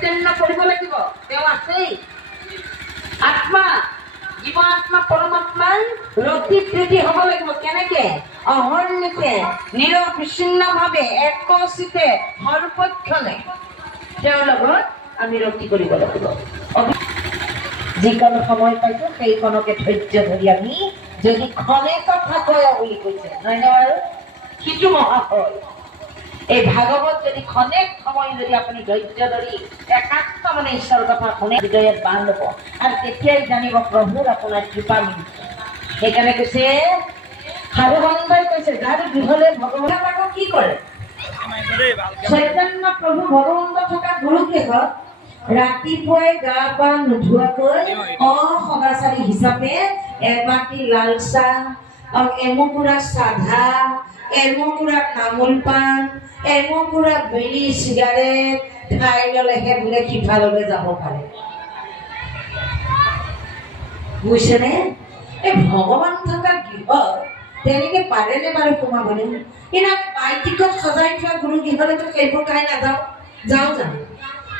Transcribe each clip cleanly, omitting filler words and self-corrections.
চৈতন্য কৰিব লাগিব। তেওঁ আছেই আত্মা, জীৱ আত্মা পৰমাত্মাৰ ৰতি প্ৰীতি হ'ব লাগিব। কেনেকে? অহৰ্নিশে নিৰবিচ্ছিন্নভাৱে একচিতে সৰ্বক্ষণে তেওঁৰ লগত আমি ৰতি কৰিব লাগিব। যিকণ সময় পাইছো সেইকণকে ধৈৰ্য ধৰি আমি যদি ক্ষণে কথা কয় বুলি কৈছে নহয়নে বাৰু? সিটো মহাশয় এই ভাগৱত যদি ক্ষণেক সময় যদি আপুনি ধৈৰ্য ধৰি একান্ত মানে ঈশ্বৰৰ কথা শুনে হৃদয়ত বান্ধ ল'ব আৰু তেতিয়াই জানিব প্ৰভুৰ আপোনাৰ কৃপা মিলিছে। সেইকাৰণে কৈছে সাধু সন্তাই কৈছে যাৰ গৃহলৈ ভগৱানে আকৌ কি কৰে? চৈতন্য প্ৰভু ভগৱন্ত থকা গুৰুকেশত ৰাতিপুৱাই গা পা নোধোৱাকৈ অসদাচাৰী হিচাপে এবাটি লাল চাহ, এমুকুৰা চাধা, এমুকুৰা তামোল পাণ, এমুকুৰা বিড়ি চিগাৰেট খাই ললেহে বোলে সিফাললৈ যাব পাৰে। বুজিছেনে? এই ভগৱান থকা গৃহত তেনেকে পাৰেনে বাৰু সোমাবলৈ? কিন্তু আমি বাইটিকত সজাই থোৱা গুৰু গৃহলেতো সেইবোৰ খাই নাযাওঁ। যাওঁ জানো?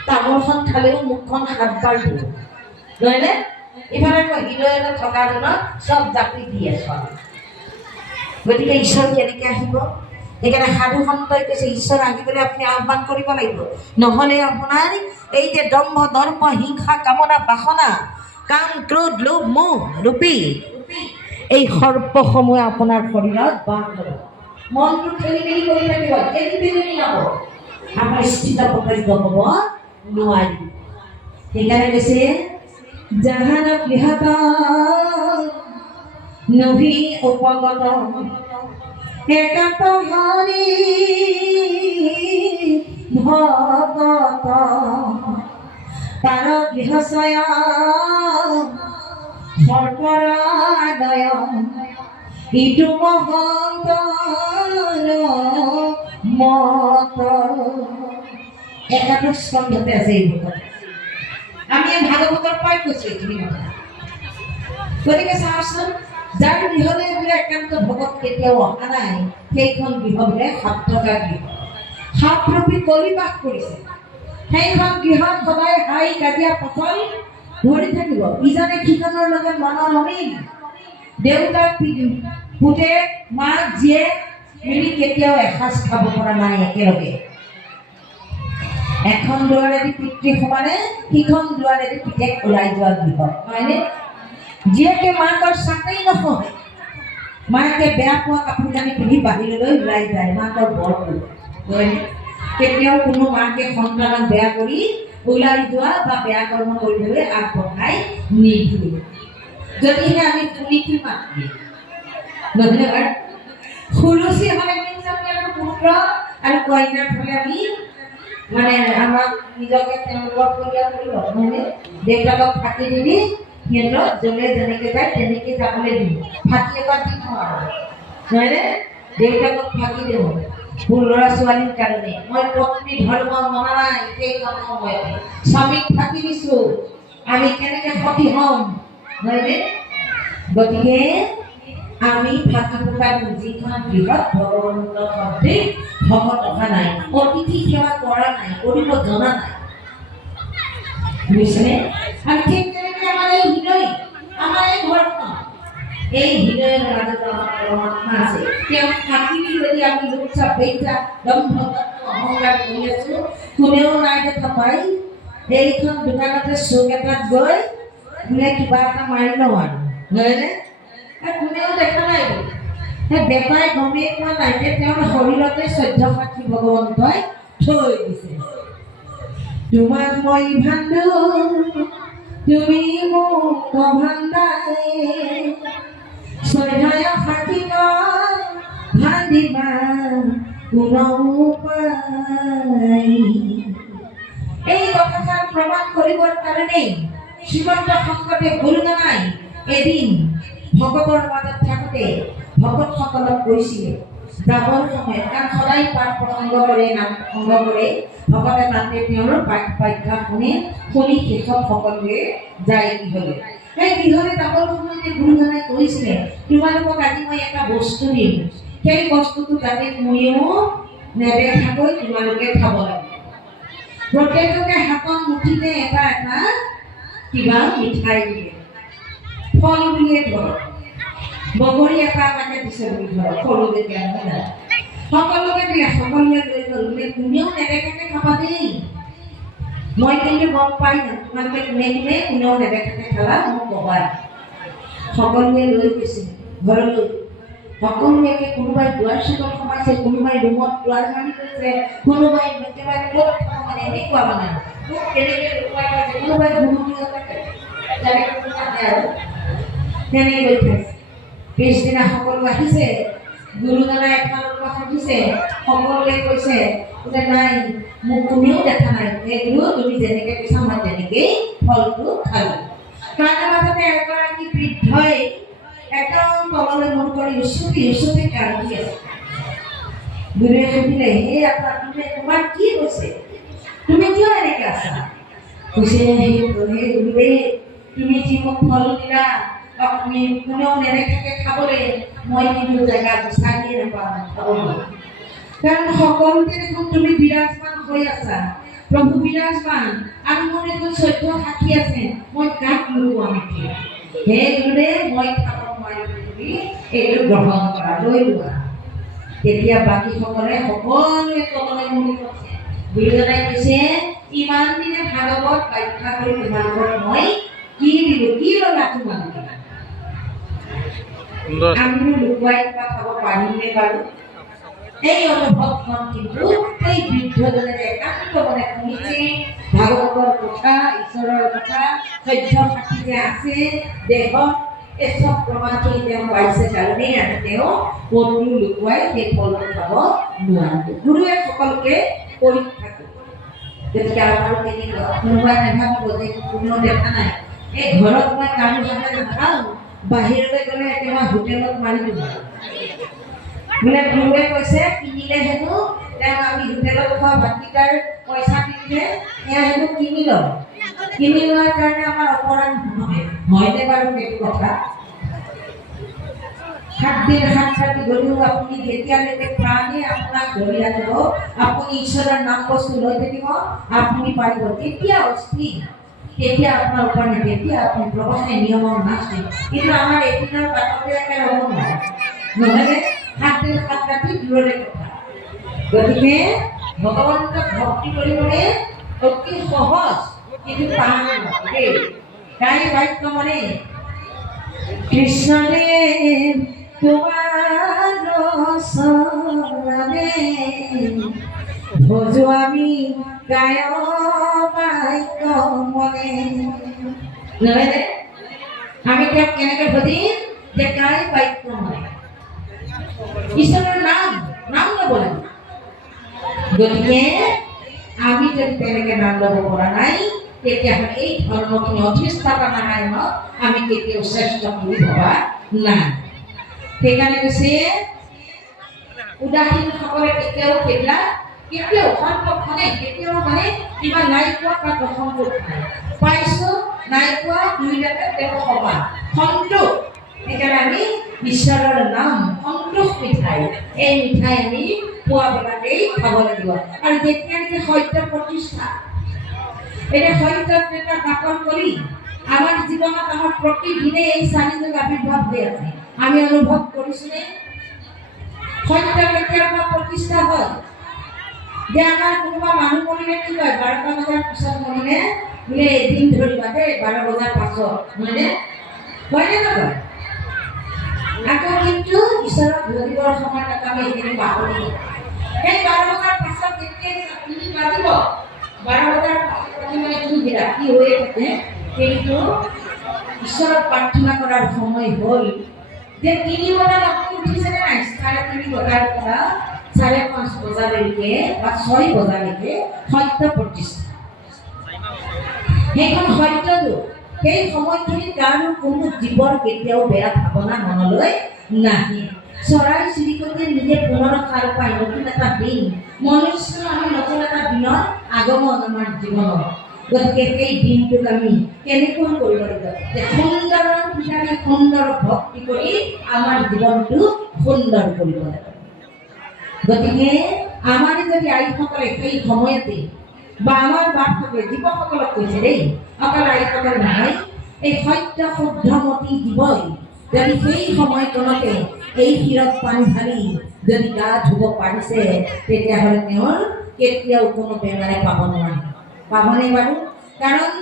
তামোলখন খালেও মুখখন 7 বাৰ ধুও নহয়নে? ইফালে হৃদয় এটা থকা জনক চব জাপি দি আছো। গতিকে ঈশ্বৰ কেনেকে আহিব? সেইকাৰণে সাধু সন্তই কৈছে ঈশ্বৰ আহিবলৈ আপুনি আহ্বান কৰিব লাগিব। নহ'লে আপোনাৰ এই যে দম্ভ দৰ্প হিংসা কামনা বাসনা কাম ক্ৰোধ লোভ মোহ ৰূপী এই সৰ্পসমূহে আপোনাৰ শৰীৰত বাস ল'ব। মনটো ঠেলি মেলি কৰি থাকিব, ঠেলি যাব, আমাৰ স্থিতপ্ৰজ্ঞ হ'ব নোৱাৰি। সেইকাৰণে কৈছে জাহান গৃহত নভি উপগত একাত হৰি ভগত তাৰ গৃহচয় সৰ্পৰাদয় ইটো মহন্ত মত। একাদশ স্কন্ধতে আছে এই কথা। আমি ভাগৱতৰ পৰাই কৈছো এইখিনি কথা। গতিকে চাওকচোন যাৰ গৃহলৈ বোলে একান্ত ভগত কেতিয়াও অহা নাই সেইখন গৃহ বোলে সাপ থকা গৃহ, সাপৰূপী কলি বাস কৰিছে। সেইখন গৃহত সদায় হাই কাজিয়া পচল ধৰি থাকিব। ইজনে সিজনৰ লগত মনৰ অমিল, দেউতাক পুতেক মাক জীয়েক মিলি কেতিয়াও এসাঁজ খাব পৰা নাই একেলগে। এখন দুৱাৰেদি পিতৃ সমানে সিখন দুৱাৰেদি পিতেক ওলাই যোৱা গৃহ নহয়নে? জীয়েকে মাকৰ চাকৰি নহয়, মাকে বেয়া পোৱা কাপোৰ কানি পিন্ধি বাহিৰলৈ ওলাই যায় মাকৰ বৰ নহয়নে? কেতিয়াও কোনো মাকে সন্তানক বেয়া কৰি ওলাই যোৱা বা বেয়া কৰ্ম কৰিবলৈ আগবঢ়াই নিদিয়ে। যদিহে আমি শুনিকি মাত দিওঁ নহয়নে বাৰু? সুৰুচি হ'লে কিন্তু আমি আৰু পুত্ৰ আৰু কন্যাৰ ফালে আমি মানে আমাক নিজকে তেওঁলোকৰ পৰিয়াল কৰি লওঁ নহয়নে? দেউতাকক ফাঁকি দিবি সিহঁতক জলে যেনেকে যায় তেনেকে যাবলৈ দিম, ফাঁকি এটা দি থওঁ আৰু নহয়নে? দেউতাকক ফাঁকি দিওঁ মোৰ ল'ৰা ছোৱালীৰ কাৰণে। মই পত্নী ধৰ্ম মনা নাই সেই সময়তে স্বামীক ফাঁকি দিছো, আমি কেনেকে সতী হ'ম নহয়নে? গতিকে আমি ফাঁকি ফুকা যিখন গৃহত ভগৱন্ত সদৃশ ভকত অহা নাই, অতিথি সেৱা কৰা নাই, কৰিব জনা নাই। বুজিছেনে? আৰু ঠিক তেনেকে আমাৰ এই হৃদয়, আমাৰ এই ঘৰখন, এই হৃদয়ৰ মাজত আমাৰ পৰমাত্মা আছে। তেওঁক ফাঁকি যদি আমি লোকচাপ বেইচা দম্ভ অহংকাৰ কৰি আছো, কোনেও নাই দেখা পাই এইখন দোকানতে চুক এটাত গৈ বোলে কিবা এটা মাৰি লওঁ আৰু নহয়নে? কোনেও দেখা নাই বেপাই গমেই পোৱা নাই যে তেওঁৰ শৰীৰতে 14 সাক্ষী ভগৱন্তই থৈ দিছে। তোমাক মই ভান্দো তুমি মোক ভান্দাই 14 সাক্ষী ভান্দিবা কোনো উপায়। এই কথাষাৰ প্ৰমাণ কৰিবৰ কাৰণেই শ্ৰীমন্ত শংকৰদেৱ গুৰুজনাই এদিন ভগৱৰ মাজত থাকোঁতে ভকতসকলক কৈছিলে যাবৰ সময়ত, কাৰণ সদায় পাঠ প্ৰসংগ কৰে নাম প্ৰসংগ কৰে ভকতে তাতে তেওঁৰ ব্যাখ্যা শুনি শেষত সকলোৱে যায় গৃহলৈ। সেই গৃহলৈ যাবৰ সময়তে গুৰুজনাই কৈছিলে তোমালোকক আজি মই এটা বস্তু দিম, সেই বস্তুটো যাতে কোনেও নেদেখাকৈ তোমালোকে খাব লাগে। প্ৰত্যেককে হাতত মুঠিতে এটা এটা কিবা মিঠাই দিয়ে ফল বুলিয়ে ধৰক বগৰী এটা এটাকে দিছে বুলি ধৰক সৰু যেতিয়া নহয় সকলোকে দিয়ে সকলোৱে লৈ গ'ল বোলে কোনেও নেদেখাকে খাবা দেই মই কিন্তু গম পাই না তোমালোকে কোনে কোনেও নেদেখাকে খালা মোক ক'বা সকলোৱে লৈ গৈছে ঘৰলৈ সকলোৱে কোনোবাই দুৱাৰ চুকত সোমাইছে কোনোবাই ৰুমত দুৱাৰ মাৰি গৈছে কোনোবাই একেবাৰে ক'ত খাব মানে এনেকুৱা মানে মোক কেনেকৈ লুকুৱাই খাইছে কোনোবাই ঘুমুটিতে তেনেকৈ গৈ খাইছে পিছদিনা সকলো আহিছে গুৰুজনাই এফালৰ পৰা সুধিছে সকলোৱে কৈছে বোলে নাই মোক কোনেও দেখা নাই এই গুৰু তুমি যেনেকৈ কৈছা মই তেনেকেই ফলটো খালোঁ তাৰ মাজতে এগৰাকী বৃদ্ধই একদম তললৈ মন কৰি উচুপি কান্দি আছে গুৰুৱে সুধিলে হে আপুনি তোমাৰ কি হৈছে তুমি কিয় এনেকৈ আছা কৈছে হে গুৰুৱে তুমি যি মোক ফল দিলা আপুনি কোনেও নেদেখাকে খাবলৈ মই কিন্তু জেগা বিচাৰিয়ে নাপাওঁ খাবলৈ কাৰণ সকলোতে দেখোন তুমি বিৰাজমান হৈ আছা প্ৰভু বিৰাজমান আৰু মোৰ দেখোন 14 সাক্ষী আছে মই কাক লুকুৱাম এতিয়া হে গুৰুদেৱ মই খাব নোৱাৰিম তুমি এইটো গ্ৰহণ কৰা লৈ লোৱা তেতিয়া বাকীসকলে সকলোৱে তললৈ মূৰি কৈছে গুৰুজনাই কৈছে ইমান দিনে ভাগৱত ব্যাখ্যা কৰি তোমালোকক মই কি দিলোঁ কি ল'লা তোমালোকে আমি লুকুৱাই খাব পাৰিমনে বাৰু এই অনুভৱখন কিন্তু এই বৃদ্ধজনে একান্ত মনে শুনিছে ভাগৱতৰ কথা ঈশ্বৰৰ কথা 14 সাক্ষী যে আছে দেহত এই চব প্ৰমাণখিনি তেওঁ পাইছে কাৰণেই আজি তেওঁ ক'তো লুকুৱাই সেই ফলটো খাব নোৱাৰে গুৰুৱে সকলোকে পৰীক্ষা কৰে গতিকে আমাৰো তেনেকুৱা কোনোবাই নাভাবিব যে কোনেও দেখা নাই এই ঘৰত মই কাৰো ভাষা নাখাওঁ বাহিৰলৈ গ'লে একেবাৰে হোটেলত মাৰি দিব বোলে গুৰুৱে কৈছে কিনিলে হেনো তেওঁ আমি হোটেলত খোৱা ভাতকেইটাৰ পইচা দিলে সেয়া হেনো কিনি ল'ম কিনি লোৱাৰ কাৰণে আমাৰ অপৰাধ নহয় হয়নে বাৰু সেইটো কথা 7 দিন 7 ৰাতি গ'লেও আপুনি যেতিয়ালৈকে প্ৰাণে আপোনাক ধৰি ৰাখিব আপুনি ঈশ্বৰৰ নাম বস্তু লৈ থাকিব আপুনি পাৰিব তেতিয়া অস্থিৰ তেতিয়া আপোনাৰ উপায় নাই তেতিয়া আপুনি প্ৰবচনে নিয়মৰ নাচে কিন্তু আমাৰ এদিনৰ বাটতে একে ৰ'ব নহ'লে 7 দিন 7 ৰাতি দূৰৰে কথা গতিকে ভগৱন্তক ভক্তি কৰিবলৈ অতি সহজ কিন্তু টান নহয় গাই বাক্য মানে কৃষ্ণদেৱ তোমাৰ চৰণে ভজো আমি গায় বাক্য মনে নহয়নে আমি তেওঁক কেনেকৈ ভজিম যে গাই বাক্য মনে ঈশ্বৰৰ নাম ল'ব লাগে গতিকে আমি যদি তেনেকৈ নাম ল'ব পৰা নাই তেতিয়াহ'লে এই ধৰ্মখিনি অধিষ্ঠাতা নাৰায়ণক আমি কেতিয়াও শ্ৰেষ্ঠ বুলি ভবা নাই সেইকাৰণে কৈছে উদাসীনসকলে কেতিয়াও সেইবিলাক কেতিয়াও সম্পৰ্কনে কেতিয়াও মানে কিবা নাই পোৱা বা অসন্তোষ নাই পাইছোঁ নাই পোৱা দুইটাতে তেওঁ সমান সন্তোষ সেইকাৰণে আমি ঈশ্বৰৰ নাম সন্তোষ মিঠাই এই মিঠাই আমি পুৱাবেলাতেই খাব লাগিব আৰু যেতিয়া নেকি সত্য প্ৰতিষ্ঠা এটা সত্যত এটা দাপন কৰি আমাৰ জীৱনত আমাৰ প্ৰতিদিনে এই চাৰিযোগ আবিৰ্ভাৱ হৈ আছে আমি অনুভৱ কৰিছোঁনে সত্য কেতিয়াবা প্ৰতিষ্ঠা হয় যে আমাৰ কোনোবা মানুহ মৰিলে কি কয় 12টা বজাৰ পিছত মৰিলে বোলে এদিন ধৰিবা দেই 12 বজাৰ পাছত হয়নে নহয় আকৌ কিন্তু ঈশ্বৰক ধৰিবৰ সময়ত আমি এইখিনি পাহৰি সেই 12 বজাৰ পাছত যেতিয়া তিনি বাজিব 12 বজাৰ পাছত মানে কি ৰাতি হৈ থাকে কিন্তু ঈশ্বৰক প্ৰাৰ্থনা কৰাৰ সময় হ'ল যে 3 বজাত আপুনি উঠিছেনে নাই 3:30 বজাৰ পৰা 5:30 বজালৈকে বা 6 বজালৈকে সত্য প্ৰতিষ্ঠা সেইখন সত্যটো সেই সময়খিনিত কাৰো কোনো জীৱৰ কেতিয়াও বেয়া ভাৱনা মনলৈ নাহে চৰাই চিৰিকটিয়ে নিজে পুনৰ সাৰ পায় নতুন এটা দিন মনুষ্য আমি নতুন এটা দিনৰ আগমন আমাৰ জীৱনত গতিকে সেই দিনটোক আমি কেনেকৈ কৰিব লাগিব যে সুন্দৰ পিতাকে সুন্দৰ ভক্তি কৰি আমাৰ জীৱনটো সুন্দৰ কৰিব লাগিব গতিকে আমাৰ যদি আইসকলে সেই সময়তে বা আমাৰ বাপসকলে জীৱসকলক কৈছে দেই, অকল আইসকল নহয়, এই সত্য শুদ্ধমতী জীৱই যদি সেই সময়কণতে এই ক্ষীৰত পানী ঢালি যদি গা ধুব পাৰিছে, তেতিয়াহ'লে তেওঁৰ কেতিয়াও কোনো বেমাৰে পাব নোৱাৰে। পাবনে বাৰু? কাৰণ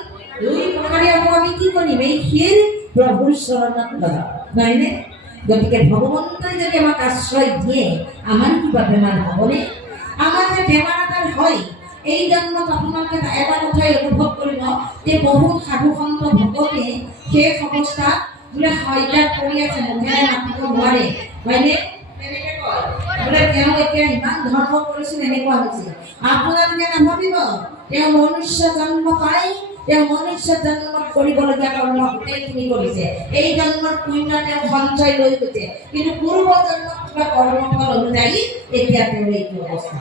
দুই প্ৰকাৰে আমি কি কৰিম? এই ক্ষীৰ প্ৰভুৰ চৰণত লগাম, নহয়নে? গতিকে ভগৱন্তই যদি আমাক আশ্ৰয় দিয়ে, আমাৰ কিবা বেমাৰ হ'বনে? আমাৰ যে বেমাৰ এটাৰ হয়, এই জন্মত আপোনালোকে এটা কথাই অনুভৱ কৰিব যে বহুত সাধু সন্ত ভকতে শেষ অৱস্থাত বোলে হয়তাত পৰি আছে, মুখেৰে মাতিব নোৱাৰে, হয়নে? তেনেকে কয় বোলে তেওঁ এতিয়া ইমান ধৰ্ম কৰিছিল, এনেকুৱা হৈছে। আপোনালোকে নাভাবিব তেওঁ মনুষ্য জন্ম পাই তেওঁ মনুষ্য জন্মত কৰিবলগীয়া কৰ্ম গোটেইখিনি কৰিছে। এই জন্মৰ পুণ্য তেওঁ সঞ্চয় লৈ গৈছে, কিন্তু পূৰ্ব জন্মত কিবা কৰ্মফল অনুযায়ী এতিয়া তেওঁৰ এইটো অৱস্থা।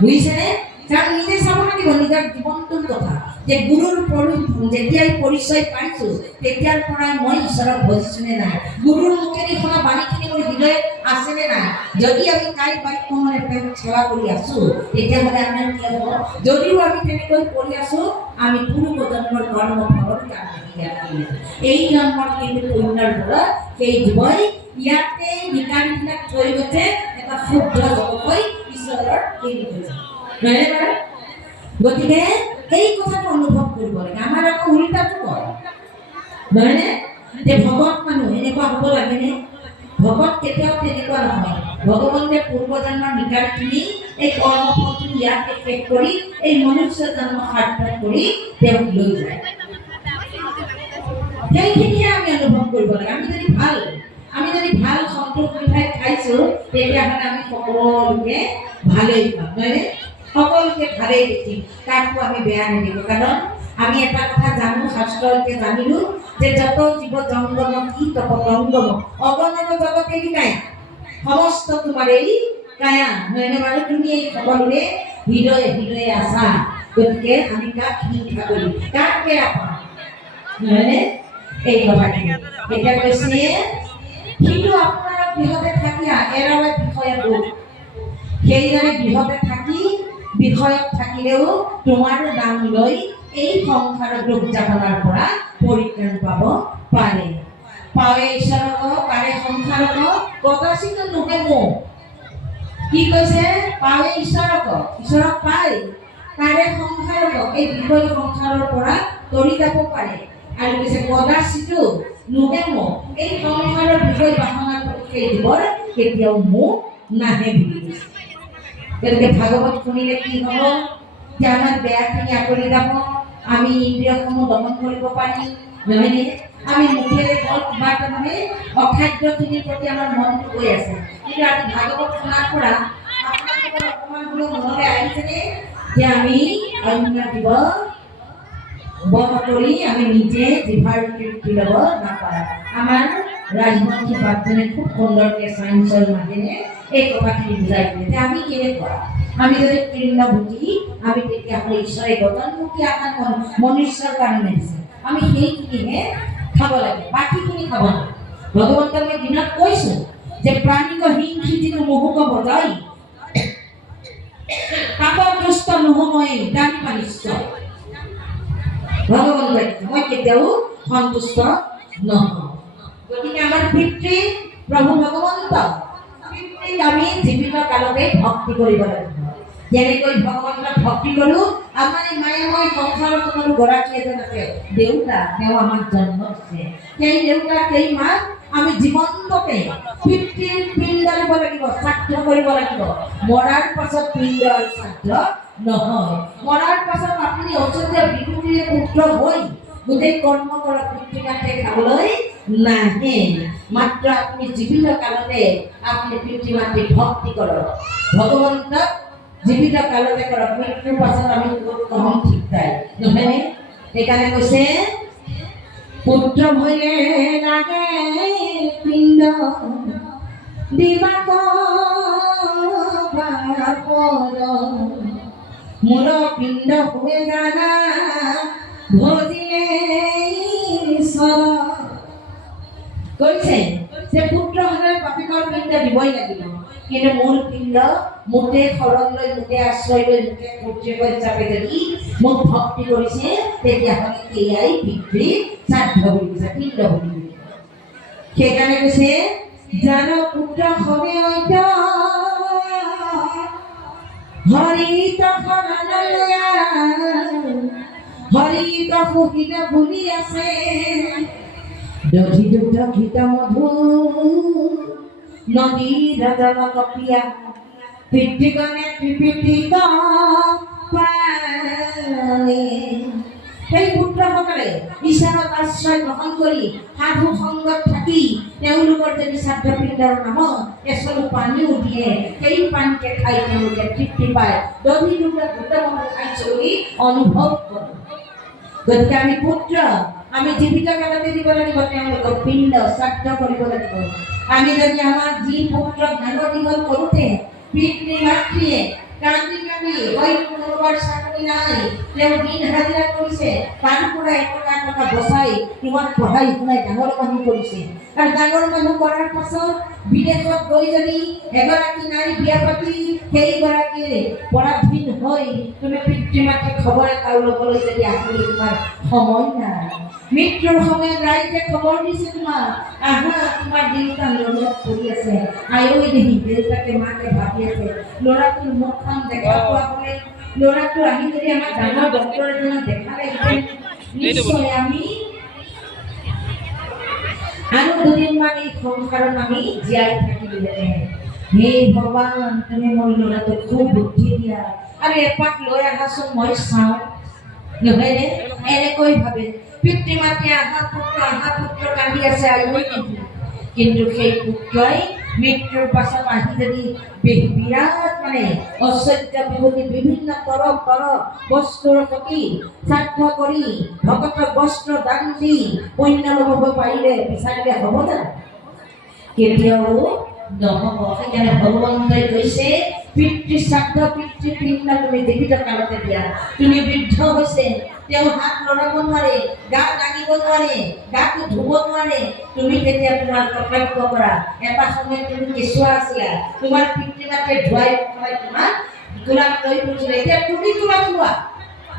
বুজিছেনে? কাৰণ নিজে চাব লাগিব নিজৰ জীৱনটোৰ কথা, যে গুৰুৰ যেতিয়াই পৰিচয় পাইছোঁ তেতিয়াৰ পৰাই মই ঈশ্বৰক ভজিছোনে নাই, গুৰুৰ মুখেদি শুনা বাণীখিনি মোৰ হৃদয়ত আছেনে নাই। যদি আমি কাই বাক্যমনে তেওঁক সেৱা কৰি আছোঁ, তেতিয়াহ'লে আমাৰ কি হ'ব? যদিও আমি তেনেকৈ কৰি আছোঁ, আমি পূৰ্ব জন্মৰ কৰ্মফলৰ কাৰণে এই জন্মৰ কিন্তু পুণ্যৰ ফলত সেই জীৱই ইয়াতে নিকাৰিবিলাক থৈ গৈছে, এটা শুদ্ধ জগতকৈ ঈশ্বৰৰ হেৰি হৈছে। নহয় বাৰু? গতিকে এই কথাটো অনুভৱ কৰিব লাগে। আমাৰ আকৌ উল্টাটো কয়, নহয়নে? যে ভকত মানুহ এনেকুৱা হ'ব লাগেনে? ভকত কেতিয়াও তেনেকুৱা নহয়। ভগৱন্তে পূৰ্বজন্মৰ নিকাৰখিনি এই কৰ্মফলটো ইয়াতে শেষ কৰি এই মনুষ্য জন্ম সাৰ্থক কৰি তেওঁক লৈ যায়। সেইখিনিহে আমি অনুভৱ কৰিব লাগে। আমি যদি ভাল সন্তোষ মিঠাই খাইছোঁ, তেতিয়াহ'লে আমি সকলোকে ভালেই পাম, নহয়নে? সকলোকে ভালেই দেখিম, কাকো আমি বেয়া নেদেখোঁ। কাৰণ আমি এটা কথা জানো, শাস্ত্ৰকে জানিলোঁ যে যত জীৱ জংগম কি তপতংগম অগণন জগতে কায়া, সমস্ত তোমাৰ এই কায়া, নহয়নে বাৰু? তুমি এই সকলোৰে হৃদয়ে হৃদয়ে আছা। গতিকে আমি কাক হিংসা কৰিম, কাক বেয়া পাম, নহয়নে? এই কথাখিনি এতিয়া কৈছে, কিন্তু আপোনাৰ গৃহতে থাকিয়া এৰাৱে বিষয়া দুখ, সেইদৰে গৃহতে থাকি বিষয়ত থাকিলেও তোমাৰ নাম লৈ এই সংসাৰৰ দুখ যাতনাৰ পৰা পৰিত্ৰাণ পাব পাৰে। পাৱে ঈশ্বৰক পাৰে সংসাৰক কদাচিত নোহে মোক। কি কৈছে? পাৱে ঈশ্বৰক, ঈশ্বৰক পায়, তাৰে সংসাৰক এই বিষয় সংসাৰৰ পৰা তৰি যাব পাৰে। আৰু কৈছে কদাচিতো নোহে মোক, এই সংসাৰৰ বিষয় বাসনা সেই জীৱৰ কেতিয়াও মোক নাহে বুলি কৈছে। গতিকে ভাগৱত শুনিলে কি হ'ব? যে আমাৰ বেয়াখিনি আঁতৰি যাব, আমি ইন্দ্ৰিয়সমূহ দমন কৰিব পাৰিম, নহয়নে? আমি মুখেৰে কিবা এটা মানে অখাদ্যখিনিৰ প্ৰতি আমাৰ মনটো গৈ আছে, কিন্তু আজি ভাগৱত শুনাৰ পৰা আপোনালোকৰ অকণমান হ'লেও মনলৈ আহিছেনে যে আমি অন্য জীৱ বধ কৰি আমি নিজে জিভাৰ তৃপ্তি ল'ব নাপাৰা। আমাৰ ৰাজবংশী বাপজনে খুব সুন্দৰকৈ চাইন্সৰ মাজেৰে এই কথাখিনি বুজাই দিলে যে আমি কেনেকুৱা। আমি যদি তৃণভূতি, আমি তেতিয়াহ'লে ঈশ্বৰে গঠনমুখী আকাৰ মনুষ্যৰ কাৰণে দিছে, আমি সেইখিনিহে খাব লাগে, বাকীখিনি খাব লাগে। ভগৱন্তক মই দিনত কৈছোঁ যে প্ৰাণীক হিংসি যিটো মুহুক বজাই পাপগ্ৰস্ত নোহোময় দান পানিষ্ঠ। ভগৱন্তই মই কেতিয়াও সন্তুষ্ট নহওঁ। গতিকে আমাৰ পিতৃ প্ৰভু ভগৱন্ত, পিতৃক আমি জীৱিত কালতে ভক্তি কৰিব লাগিব। যেনেকৈ ভগৱন্তক ভক্তি কৰোঁ, আমাৰ এই মায়াময় সংসাৰৰ কোনো গৰাকী এজন আছে, দেউতা, তেওঁ আমাক জন্ম দিছে। সেই দেউতা সেই মাক আমি জীৱন্ততে পিতৃৰ পিণ্ড দিব লাগিব, শ্ৰাদ্ধ কৰিব লাগিব। মৰাৰ পাছত পিণ্ড আৰু শ্ৰাদ্ধ নহয়। মৰাৰ পাছত আপুনি অচন্দ্য বিভূতিৰে পুত্ৰ হৈ গোটেই কৰ্ম কৰক, পিতৃমাতৃ খাবলৈ নাহে। মাত্ৰ আপুনি জীৱিত কালতে আপুনি পিতৃমাতৃক ভক্তি কৰক, ভগৱন্তক জীৱিত কালতে কৰক। মৃত্যুৰ পাছত আমি কম ঠিক নাই, নহয়নে? সেইকাৰণে কৈছে পুত্ৰ ভয়ে লাগে পিণ্ড দিবাক মোৰ পিণ্ড হৈ জানা ভজিলে ঈশ্বৰ। কৈছে যে পুত্ৰ হ'লে বাপেকৰ পিণ্ড দিবই লাগিব, কিন্তু মোৰ পিণ্ড মোতে শৰণ লৈ মোতে আশ্ৰয় লৈ মোতে পুত্ৰীক হিচাপে যদি মোক ভক্তি কৰিছে তেতিয়াহ'লে এয়াই পিতৃৰ শ্ৰাদ্ধ বুলি কৈছে, পিণ্ড বুলি কৈছে। সেইকাৰণে কৈছে যাৰ পুত্ৰ হবে হৰিত শৰণ লয়া হৰিত সুহিত বুলি আছে দধি দুগ্ধ ঘৃত মধু নদী জল কপিয়া পিতৃগণে ত্ৰিপিটিক পালে। সেই পুত্ৰসকলে ঈশ্বৰৰ আশ্ৰয় গ্ৰহণ কৰি সাধু সংগত থাকি তেওঁলোকৰ যদি শ্ৰাদ্ধ পিণ্ডৰ নামত এচলু পানীও দিয়ে সেই পানীকে খাই তেওঁলোকে তৃপ্তি পায়, দধি দুগ্ধ ঘৃত মধু খাইছো বুলি অনুভৱ কৰে। গতিকে আমি পুত্ৰ আমি জীৱিত কালতে দিব লাগিব তেওঁলোকক পিণ্ড শ্ৰাদ্ধ কৰিব লাগিব। আমি যদি আমাৰ যি পুত্ৰক ডাঙৰ দীঘল কৰোঁতে পিতৃ মাতৃয়ে কান্দি কান্দি হয়তো কোনোবাৰ চাকৰি নাই তেওঁ দিন হাজিৰা কৰিছে তাৰ পৰা এটকা টকা বচাই তোমাক পঢ়াই শুনাই ডাঙৰ মানুহ কৰিছে আৰু ডাঙৰ মানুহ কৰাৰ পাছত বিদেশত গৈ যদি এগৰাকী নাৰী বিয়া পাতি সেইগৰাকীৰ পৰাধীন হৈ তুমি পিতৃ মাতৃক খবৰ এটা ল'বলৈ যদি আহিলে তোমাৰ সময় নাই। মৃত্যুৰ সময়ত ৰাইজে খবৰ দিছে তোমাক আহা তোমাৰ দেউতা লগত পৰি আছে আয়ৈ দেহি দেউতাকে মাকে ভাবি আছে ল'ৰাটোৰ মুখখন দেখা পোৱা হ'লে ল'ৰাটো আহি যদি আমাক ডাঙৰ ডক্তৰ এজনক দেখালে নিশ্চয় আমি আৰু দুদিনমান এই সংসাৰত আমি জীয়াই থাকিলোহেঁতেন। হে ভগৱান তুমি মোৰ ল'ৰাটোক খুব বুদ্ধি দিয়া আৰু এপাক লৈ আহাচোন মই চাওঁ নহয়নে এনেকৈ ভাবে। পিতৃ মাতৃ আহা পুত্ৰ কান্দি আছে আয়ৈ কিন্তু সেই পুত্ৰই মৃত্যুৰ পাছত আহি যদি বিৰাট মানে ঐশ্বৰ্য বিভূতি বিভিন্ন তৰফ বস্তুৰ প্ৰতি শ্ৰাদ্ধ কৰি ভকতক বস্ত্ৰ দান দি পুণ্য ল'ব পাৰিলে বিচাৰিলে হ'ব জানো? কেতিয়াও নহ'ব। সেইকাৰণে ভগৱন্তই কৈছে পিতৃ শ্ৰাদ্ধ পিতৃ পিণ্ড তুমি জীৱিত কালতে দিয়া। তুমি বৃদ্ধ হৈছে তেওঁ হাত লৰাব নোৱাৰে গা দাঙিব নোৱাৰে গাটো ধুব নোৱাৰে তুমি তেতিয়া তোমাৰ কৰ্তব্য কৰা। এটা সময়ত তুমি কেঁচুৱা আছিলা তোমাৰ পিতৃ মাতৃয়ে ধুৱাই পখাই তোমাক কোলাত লৈ ফুৰিছিলে এতিয়া তুমি কোলাত লোৱা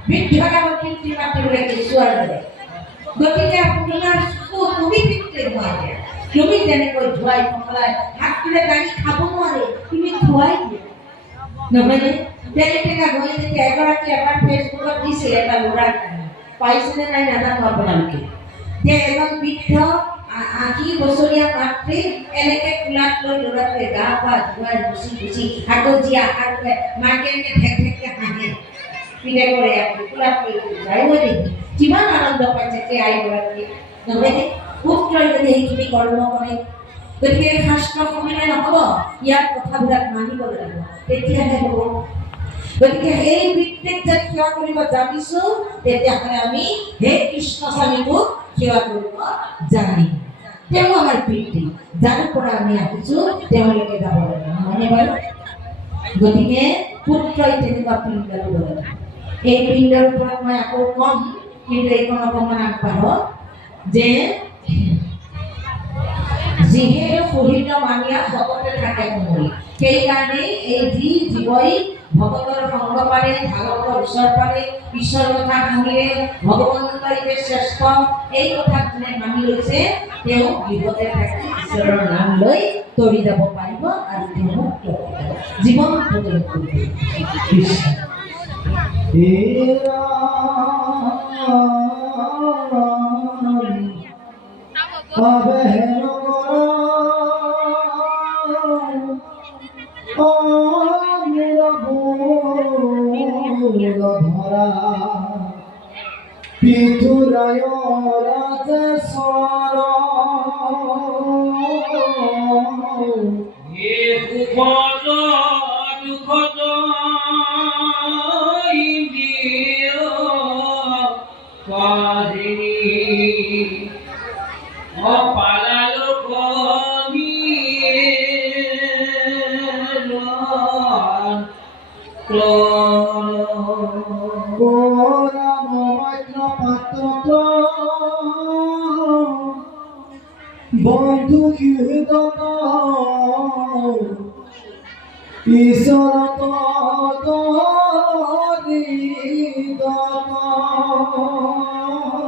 বৃদ্ধ কালত পিতৃ মাতৃ বোলে কেঁচুৱাৰ দৰে। গতিকে তোমাৰ তুমি পিতৃ ধুৱাই দিয়া তুমি যেনেকৈ ধুৱাই পখাই হাতটোৰে দাঙি খাব নোৱাৰে তুমি ধুৱাই দিয়া নহয়নে? তেনেকৈ গৈ যেতিয়া এগৰাকী এবাৰ ফেচবুকত দিছিল এটা ল'ৰাৰ কাৰণে পাইছেনে নাই নাজানো আপোনালোকে যে এজন বৃদ্ধ 80 বছৰীয়া মাতৃ এনেকৈ কোলাত লৈ ল'ৰাটোৱে গা পা ধুৱাই গুচি আকৌ যি আহাৰ খুৱাই মাকে ঠেক হাঁহে পিনে কৰে কোলাত লৈ যাই দেখি কিমান আনন্দ পাইছে সেই আইগৰাকী নহয়নে? পুত্ৰই যদি সেইখিনি কৰ্ম কৰে গতিকে শাস্ত্ৰ শুনিলে নহ'ব ইয়াৰ কথাবিলাক মানিব লাগিব তেতিয়াহে হ'ব। গতিকে এই পিতৃক যে সেৱা কৰিব জানিছো তেতিয়াহ'লে আমি সেই কৃষ্ণ স্বামীটোক সেৱা কৰিব জানিম। তেওঁ আমাৰ পিতৃ যাৰ পৰা আমি আহিছো তেওঁলোকে যাব লাগিব নহয়নে বাৰু? গতিকে পুত্ৰই তেনেকুৱা পিণ্ড ল'ব লাগিব। এই পিণ্ডৰ ওপৰত মই আকৌ কম কিন্তু এইখন অকণমান আগবাঢ়ক যে যিহেতু শহীদ মানিয়া ভকতে থাকে সময় সেইকাৰণে এই যি জীৱই ভগতৰ সংগ পালে ভাগৱতৰ ওচৰ পালে ঈশ্বৰৰ কথা শুনিলে ভগৱন্তই যে শ্ৰেষ্ঠ এই কথা যোনে মানি লৈছে তেওঁ বিপদে থাকি ঈশ্বৰৰ নাম লৈ তৰি যাব পাৰিব আৰু তেওঁ মুক্ত জীৱন ধৰা পিথুৰায় ৰাজেশ্বৰ হে দুঃখদ দুঃখদ ইন্দ্ৰিয় কাহিনী অপালালো বন্ধু ঈশ্বৰ তৰি